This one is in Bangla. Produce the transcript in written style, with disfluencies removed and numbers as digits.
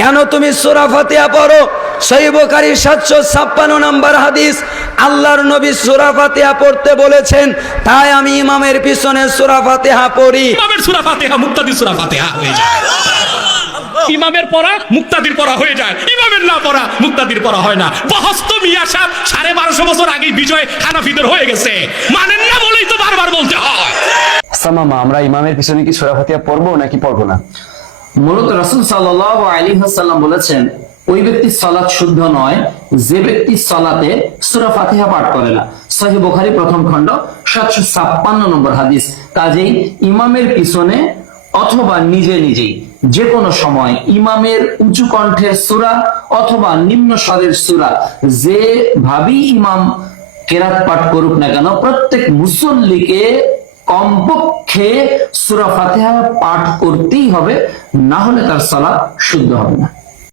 কেন তুমি সূরা ফাতিহা পড়ো? সহিহ বুখারী 756 নম্বর হাদিস, আল্লাহর নবী সূরা ফাতিহা পড়তে বলেছেন, তাই আমি ইমামের পিছনে সূরা ফাতিহা পড়ি। ইমামের সূরা ফাতিহা মুক্তাদির সূরা ফাতিহা হয়ে যায়। ইমামের পড়া মুক্তাদির পড়া হয়ে যায়, ইমামের না পড়া মুক্তাদির পড়া হয় না। বহস্ত মিয়া সাহেব 1250 বছর আগে বিজয় হানাফিদের হয়ে গেছে, মানেন না বলেই তো বারবার বলতে হয়। মামা, আমরা ইমামের পিছনে কি সূরা ফাতিহা পড়বো নাকি পড়বো না? মূলত রাসূল সাল্লাল্লাহু আলাইহি ওয়াসাল্লাম বলেছেন, ওই ব্যক্তির সালাত শুদ্ধ নয় যে ব্যক্তি সালাতে সূরা ফাতিহা পাঠ করে না। সহিহ বুখারী প্রথম খণ্ড 756 নম্বর হাদিস। কাজেই ইমামের পিছনে অথবা নিজে নিজেই যে কোনো সময় ইমামের উঁচু কণ্ঠের সূরা অথবা নিম্ন স্বরের সূরা যে ভাবেই ইমাম কেরাত পাঠ করুক না কেন, প্রত্যেক মুসল্লিকে কমপক্ষে সূরা ফাতিহা পাঠ করতেই হবে, না হলে তার সালাত শুদ্ধ হবে না।